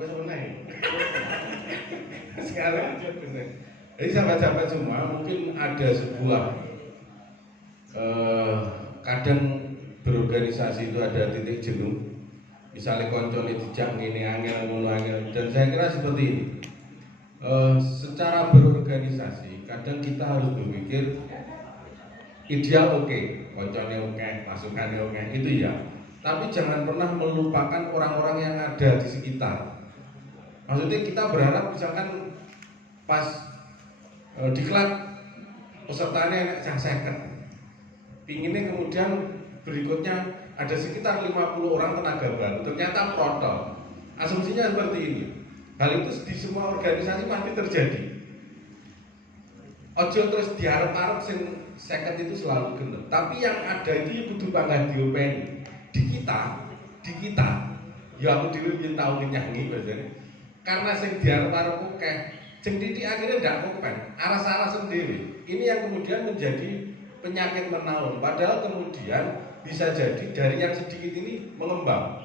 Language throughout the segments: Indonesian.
Wes naik. Sekarang jadi sahabat-sahabat semua mungkin ada sebuah kadang berorganisasi itu ada titik jenuh. Misalnya koncone dijak ngene angel ngono angel, dan saya kira seperti ini. Secara berorganisasi kadang kita harus berpikir ideal oke, koncone oke, masukannya oke, itu ya. Tapi jangan pernah melupakan orang-orang yang ada di sekitar. Maksudnya kita berharap misalkan pas diklat pesertanya enak cah 50. Pinginnya kemudian berikutnya ada sekitar 50 orang tenaga baru, ternyata protol. Asumsinya seperti ini. Hal itu di semua organisasi pasti terjadi. Ojo terus diharap-harap sing 50 itu selalu genep. Tapi yang ada itu kudu bangga diopeni. Di kita, ya aku dulu yang tahu nyanyi biasanya. Karena sing diharap-harap oke, sing titik akhirnya ndak open, arah-arah sendiri. Ini yang kemudian menjadi penyakit menaun. Padahal kemudian bisa jadi dari yang sedikit ini mengembang.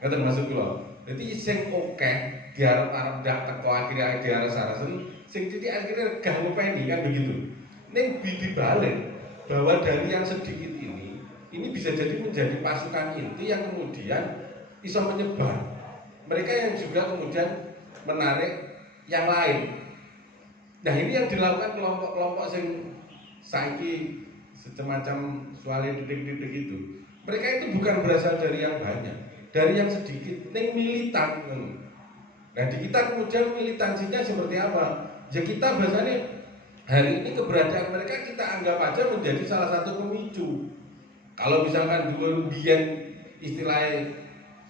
Ngerti maksud kula? Jadi sing oke diharap-harap ndak teko akhirnya diarah-arah sing titik akhirnya gak ngopeni kan begitu. Ning dibalik bahwa dari yang sedikit ini bisa jadi menjadi pasukan inti yang kemudian bisa menyebar. Mereka yang juga kemudian menarik yang lain. Nah ini yang dilakukan kelompok-kelompok sing saiki semacam soal titik-titik itu. Mereka itu bukan berasal dari yang banyak, dari yang sedikit, ning militan. Nah di kita kemudian militansinya seperti apa? Ya kita biasanya hari ini keberadaan mereka kita anggap aja menjadi salah satu pemicu. Kalau misalkan dulu biyen istilahnya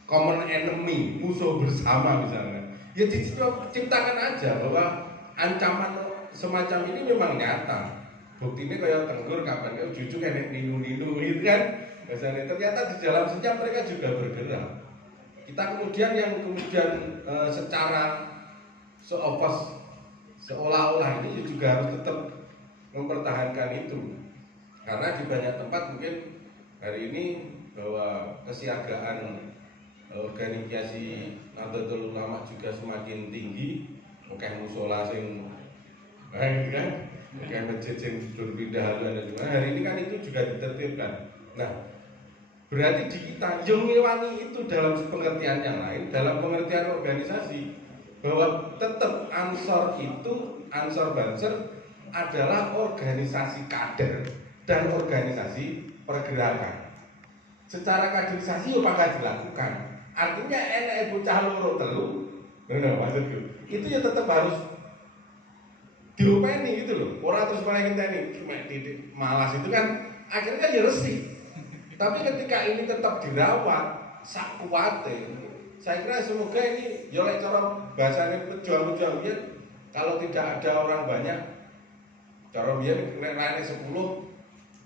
common enemy, musuh bersama misalnya, ya diciptakan aja bahwa ancaman semacam ini memang nyata. Buktinya kayak Tenggur kapan kan jujur kayak ninu-ninu gitu kan. Misalnya ternyata di dalam senyap mereka juga bergerak. Kita kemudian yang kemudian secara seolah-olah ini juga harus tetap mempertahankan itu. Karena di banyak tempat mungkin hari ini bahwa kesiagaan organisasi Nahdlatul Ulama juga semakin tinggi, mungkin musola sing baik kan, mungkin masjid sing berpindah haluan dan juga hari ini kan itu juga ditertibkan. Nah, berarti di kita yang ngewangi itu dalam pengertian yang lain, dalam pengertian organisasi bahwa tetap Ansor itu Ansor Banser adalah organisasi kader dan organisasi pergerakan. Secara kaderisasi ya bakal dilakukan. Artinya enak bocah loro telu, benar maksudku. Itu ya tetap harus diopeni gitu loh. Orang terus malah ngenteni titik malas itu kan akhirnya ya resik. Tapi ketika ini tetap dirawat sak kuwate, saya kira semoga ini ya lek cara bahasane pejuang-pejuang biyen kalau tidak ada orang banyak cara biyen nek 10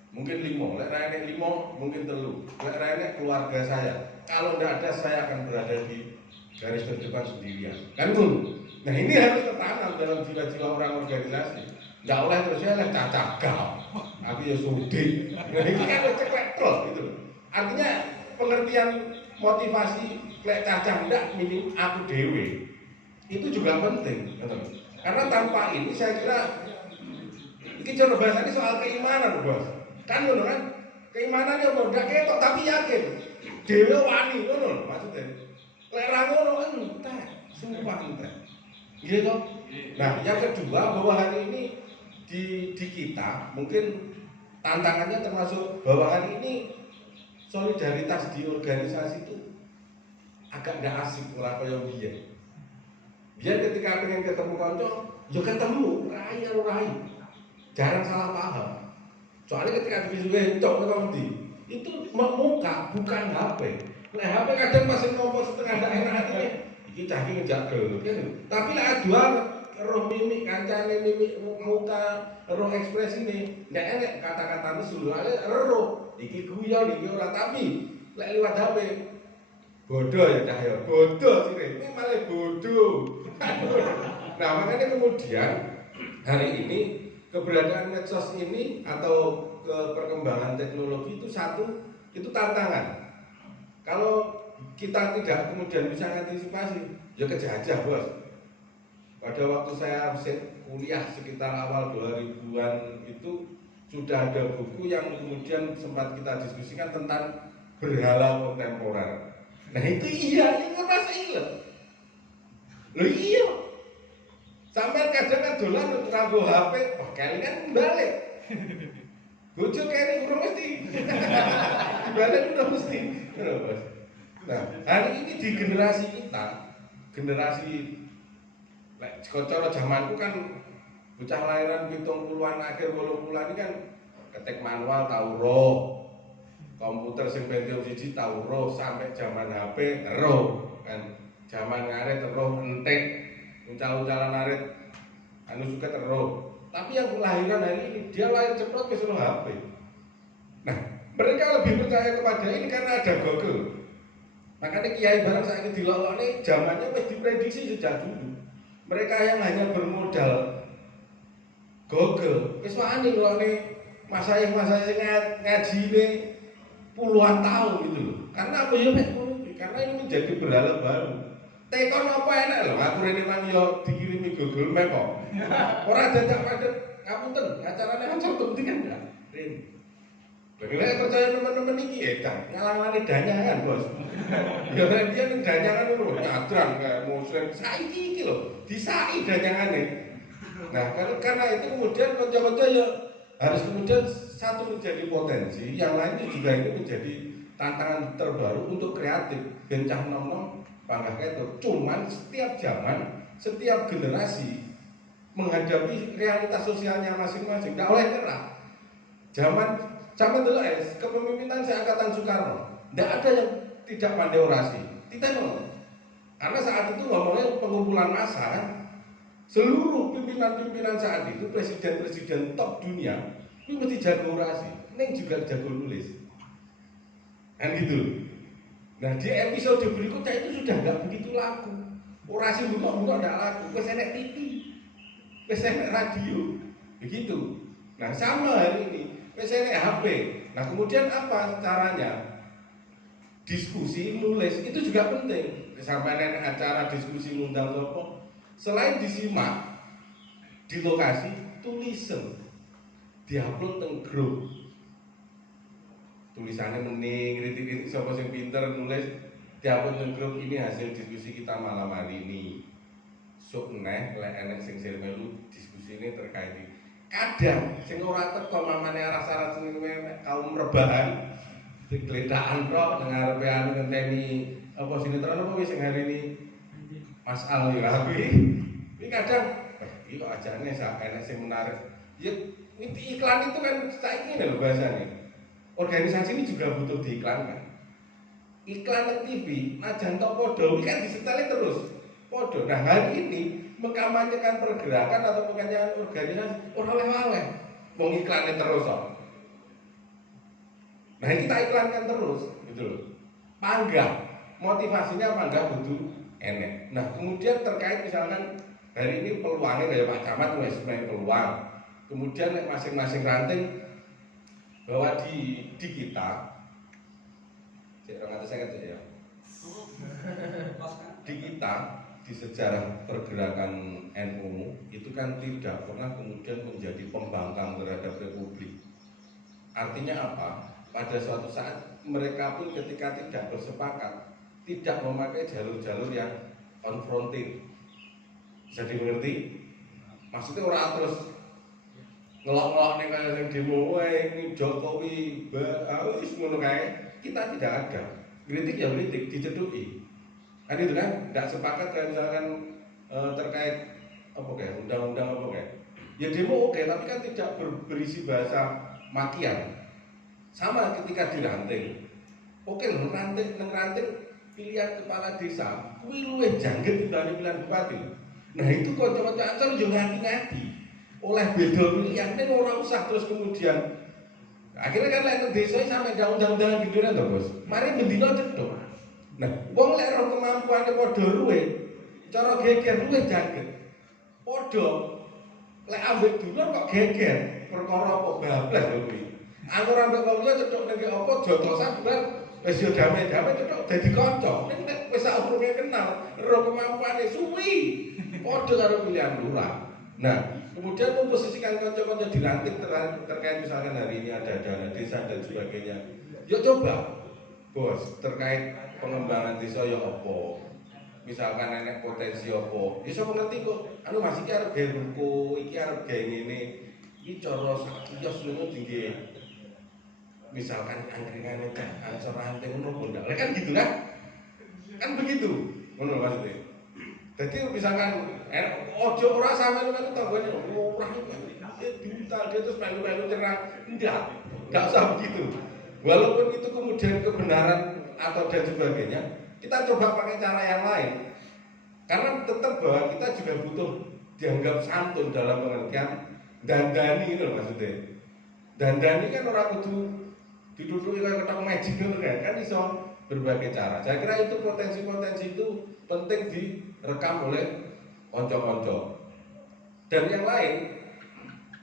mungkin 5, lek rene 5 mungkin 3, lek rene keluarga saya. Kalau tidak ada saya akan berada di garis terdepan sendirian. Kan pun. Nah ini harus tertanam dalam jiwa-jiwa orang organisasi. Tidak oleh terus saya lek cacagau. Aku ya sudi. Nah ini kan ceklek gitu. Artinya pengertian motivasi lek cacang ndak minim aku dewe. Itu juga penting, karena tanpa ini saya kira ini cara bahasanya soal keimanan, Bos. Kan ngono kan? Keimanannya apa? Enggak ketok tapi yakin. Dewe wani ngono maksudnya. Lek ra ngono entek, sumpah entek. Gitu. Nah, yang kedua bahwa hari ini di kita mungkin tantangannya termasuk bahwa hari ini solidaritas di organisasi itu agak enggak asik ora kaya biyen. Biyen ketika pengen ketemu kanca, yo ketemu, rai. Jarang salah paham. Soalnya ketika disuruh cok ngerti, itu muka bukan HP. Nah HP kadang masih ngomong setengah ndak enak hatinya. Iki cah iki ngejagel, kan? Tapi lah aduan roh mimik kancane mimik muka, roh ekspresi nih. Ndak enak kata-katane sulane roh. Iki guyon iki ora tapi lek liwat HP. Bodoh ya cah ya, bodoh sih. Ini malah bodoh. Nah, makanya kemudian hari ini keberadaan medsos ini atau perkembangan teknologi itu itu tantangan. Kalau kita tidak kemudian bisa mengantisipasi, ya kejajah bos. Pada waktu saya kuliah sekitar awal 2000-an itu sudah ada buku yang kemudian sempat kita diskusikan tentang berhala kontemporer. Nah itu iya, ini termasuk ilet. Loh iya. Sampai kadang kan dolan nganggo HP, wah kalian balik. Bojo kene urung mesti. Balik udah mesti. Nah, hari ini di generasi kita, generasi cara zamanku kan bocah lahiran 70-an akhir 80-an ini kan ketik manual tahu roh. Komputer sing Pentium 1 tahu roh sampai zaman HP roh kan. Zaman ngaret roh entek, uncal-uncalan ngaret anu suka terus. Tapi yang kelahiran hari ini dia lahir cepat ke seluruh HP. Nah, mereka lebih percaya kepada ini karena ada Google. Makanya kiai barang saat ini diloloknya zamannya wis diprediksi sejak dulu. Mereka yang hanya bermodal Google, wis wani ngelokne masayih-masayih ngaji ini puluhan tahun gitu loh. Karena apa ya karena ini menjadi berhala baru. Tekon apa enak loh, aku rene man yo dikirimi Google Map kok. Ora dadak padet ngapunten, acarane aja penting kan enggak. Bagaimana percaya teman-teman ini ya kan ngalang-alangi danyangan bos. Ya dia ning danyangan lho nyadrang kayak muslim saiki iki lho, disai danyangane. Nah, karena itu kemudian kanca-kanca ya harus kemudian satu menjadi potensi, yang lainnya juga ini menjadi tantangan terbaru untuk kreatif. Bencah nom-nom panggah itu. Cuman setiap zaman, setiap generasi menghadapi realitas sosialnya masing-masing. Tidak oleh nyerah. Zaman dulu kepemimpinan seangkatan Soekarno, tidak ada yang tidak pandai orasi. Tidak mau. Karena saat itu ngomongnya pengumpulan massa kan. Seluruh pimpinan-pimpinan saat itu, presiden-presiden top dunia, itu mesti jago orasi. Neng juga jago nulis. Kan gitu. Nah di episode berikutnya itu sudah nggak begitu laku. Orasi buka-buka nggak laku. Wes enek TV, wes enek radio, begitu. Nah sama hari ini, wes enek HP. Nah kemudian apa caranya? Diskusi, nulis itu juga penting. Sampai enek acara diskusi ngundang sopo. Selain disimak di lokasi, tulisan diupload teng grup. Tulisannya mending, kritik-kritik siapa yang pinter nulis diupload teng grup. Ini hasil diskusi kita malam hari ini. Sok neh lek enek sing melu diskusi ini terkait ini. Kadang sing ora teko mamane arah-arah sing kaum rebahan digledakan kok nang arepe anu ngenteni apa sinetron apa wis sing hari ini Mas Al ya ini kadang ini kok ajaannya enak sing menarik. Ya iklan itu kan saiki lho bahasane. Organisasi ini juga butuh diiklankan. Iklan TV, najan tok podo ini kan disetelin terus. Podo. Nah hari ini mengkampanyekan pergerakan atau mengkampanyekan organisasi ora oleh-oleh. Wong iklannya terus kok. Nah kita iklankan terus, gitu loh. Panggah. Motivasinya panggah butuh enek. Nah kemudian terkait misalkan hari ini peluangnya kayak Pak Camat mulai sebenarnya peluang. Kemudian masing-masing ranting bahwa di kita, ya. Di kita di sejarah pergerakan NU itu kan tidak pernah kemudian menjadi pembangkang terhadap Republik. Artinya apa? Pada suatu saat mereka pun ketika tidak bersepakat tidak memakai jalur-jalur yang konfrontir. Bisa dimengerti? Maksudnya orang terus ngelok-ngelok nih kayak yang demo, ini Jokowi, wis ngono kae. Kita tidak ada. Kritik ya kritik, diceduki. Kan itu kan, tidak sepakat kayak misalkan terkait apa kayak undang-undang apa kayak. Ya demo oke, tapi kan tidak berisi bahasa makian. Sama ketika diranting. Oke lho, ranting pilihan kepala desa, kuwi luwih jangget dibanding pilihan bupati. Nah itu kanca-kanca ancol yo ngati-ngati. Oleh beda pilihan ning ora usah terus kemudian akhirnya kan lek desa sampe undang-undangan gitu kan to, Bos. Mari mendino cedhok. Nah, wong lek ro kemampuane padha luwe, cara geger luwih jangget. Padha lek ambek dulur kok geger, perkara apa bablas lho kuwi. Anggur ambek wong liya cedhok ning apa jotosan bar Wis yo damai-damai tetep dadi kanca. Nek wis sak urunge kenal, ro kemampuane suwi. Padha karo pilihan lurah. Nah, kemudian memposisikan kanca-kanca dilantik terkait misalkan hari ini ada dana desa dan sebagainya. Yuk coba, bos, terkait pengembangan desa ya apa? Misalkan enek potensi apa? Iso ngerti kok. Anu Mas iki arep gawe ruko, iki arep gawe ngene. Iki cara sak kios ngono tinggi. Misalkan angkringan kan ansor ranting ngono mondal kan gitu kan begitu ngono maksudnya. Jadi misalkan ojo ora sampe melu tanggane ora diutal dia terus melu-melu cerang enggak usah begitu. Walaupun itu kemudian kebenaran atau dan sebagainya, kita coba pakai cara yang lain. Karena tetap bahwa kita juga butuh dianggap santun dalam pengertian dandani itu maksudnya. Dandani kan orang kudu diduduki kayak ketok magic gitu kan iso berbagai cara. Saya kira itu potensi-potensi itu penting direkam oleh konco-konco. Dan yang lain,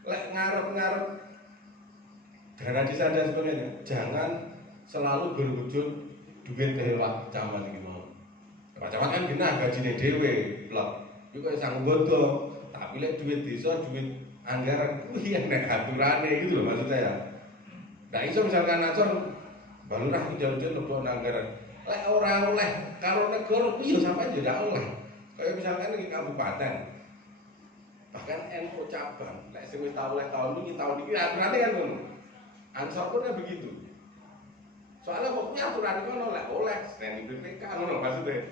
lek ngarep-ngarep dana desa dan sebagainya, jangan selalu berwujud duit lewat camat iki mau. Camat kan kena gajine dhewe, blok. Iku kaya sang bodo, tapi lek duit desa, duit anggaran kuwi enek aturane gitu loh maksud saya. Nah iso misalkan acor balurah ujar-ujar lebok anggaran. Lek ora oleh karo negara kuwi yo sampean yo ndak oleh. Kaya misalkan iki kabupaten. Bahkan NU cabang, lek sing wis tau oleh tahun iki aturane kan ngono. Ansor pun kan begitu. Soalnya kok kuwi aturane ngono lek oleh seni BPK ngono maksudnya.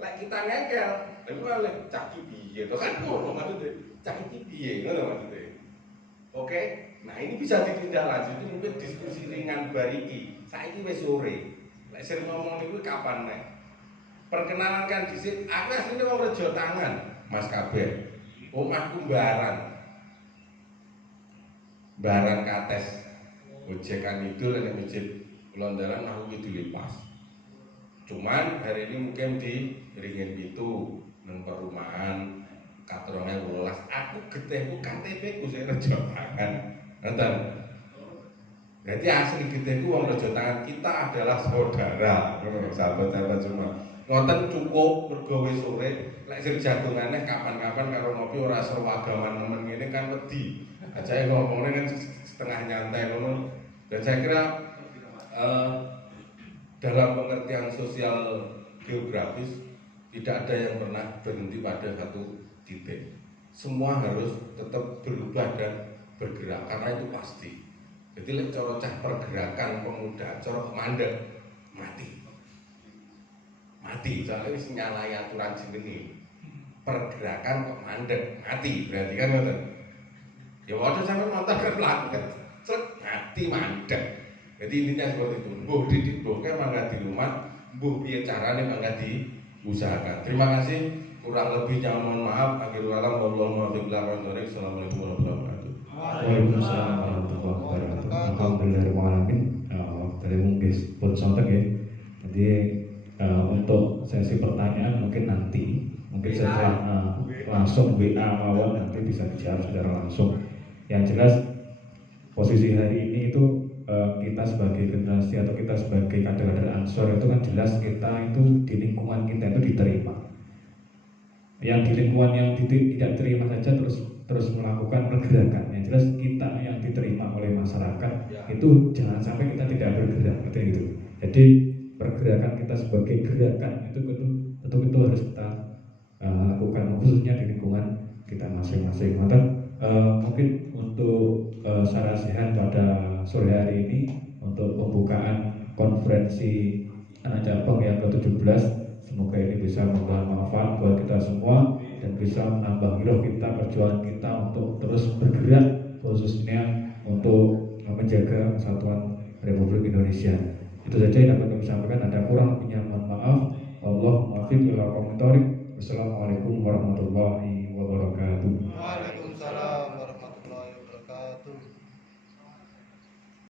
Lek kita ngengkel, lek oleh caki piye to kan ngono maksudnya. Caki piye ngono maksudnya. Oke, nah ini bisa ditindaklanjuti mungkin diskusi ringan bariki. Saiki wis sore. Lek sering ngomong niku kapan nek? Perkenalan kan dhisik, aku asline wong Rejo Tangan, Mas Kabeh. Omahku Baran Kates. Ojekan itu nek masjid Londaran aku iki dilepas. Cuman hari ini mungkin di Ringin itu nang perumahan Katrongnya ulas, aku getehku KTP ku saya Rejo Tangan, nonton. Jadi asli getehku wong Rejo Tangan, kita adalah saudara, sahabat-sahabat semua. Ngoten cukup mergo wis sore, lek sing jadungane kapan-kapan karo ngopi ora serwagaman nemen ngene kan wedi. Aja ngomongnya kan setengah nyantai ngono. Dan saya kira dalam pengertian sosial geografis tidak ada yang pernah berhenti pada satu titik. Semua harus tetap berubah dan bergerak karena itu pasti. Jadi lek cara cah pergerakan pemuda, cara mandek mati. Soalnya wis nyalahi aturan jenenge. Pergerakan kok mandek mati, berarti kan ngoten. Ya waduh sampe nonton kan langit, mati mandek. Jadi intinya seperti itu. Mbuh didikboke mangga di rumah, mbuh piye carane mangga diusahakan. Terima kasih. Kurang lebihnya mohon maaf. Akhirul kalam wallahu a'lam. Assalamualaikum warahmatullahi wabarakatuh. Waalaikumsalam warahmatullahi wabarakatuh. Alhamdulillahirrahmanirrahim. Dari mungkin pun sontek ya. Jadi untuk sesi pertanyaan mungkin nanti saja langsung WA mawon nanti bisa dijawab secara langsung. Yang jelas posisi hari ini itu kita sebagai generasi atau kita sebagai kader-kader Ansor itu kan jelas kita itu di lingkungan kita itu diterima. Yang di lingkungan yang tidak terima saja terus melakukan pergerakan. Yang jelas kita yang diterima oleh masyarakat itu jangan sampai kita tidak bergerak seperti itu. Jadi pergerakan kita sebagai gerakan itu betul-betul harus kita lakukan khususnya di lingkungan kita masing-masing. Maka mungkin untuk sarasihan pada sore hari ini untuk pembukaan konferensi anak cabang yang ke-17, semoga ini bisa membawa manfaat buat kita semua dan bisa menambah giroh kita, perjuangan kita untuk terus bergerak khususnya untuk menjaga kesatuan Republik Indonesia. Itu saja yang dapat kami sampaikan. Ada kurang lebihnya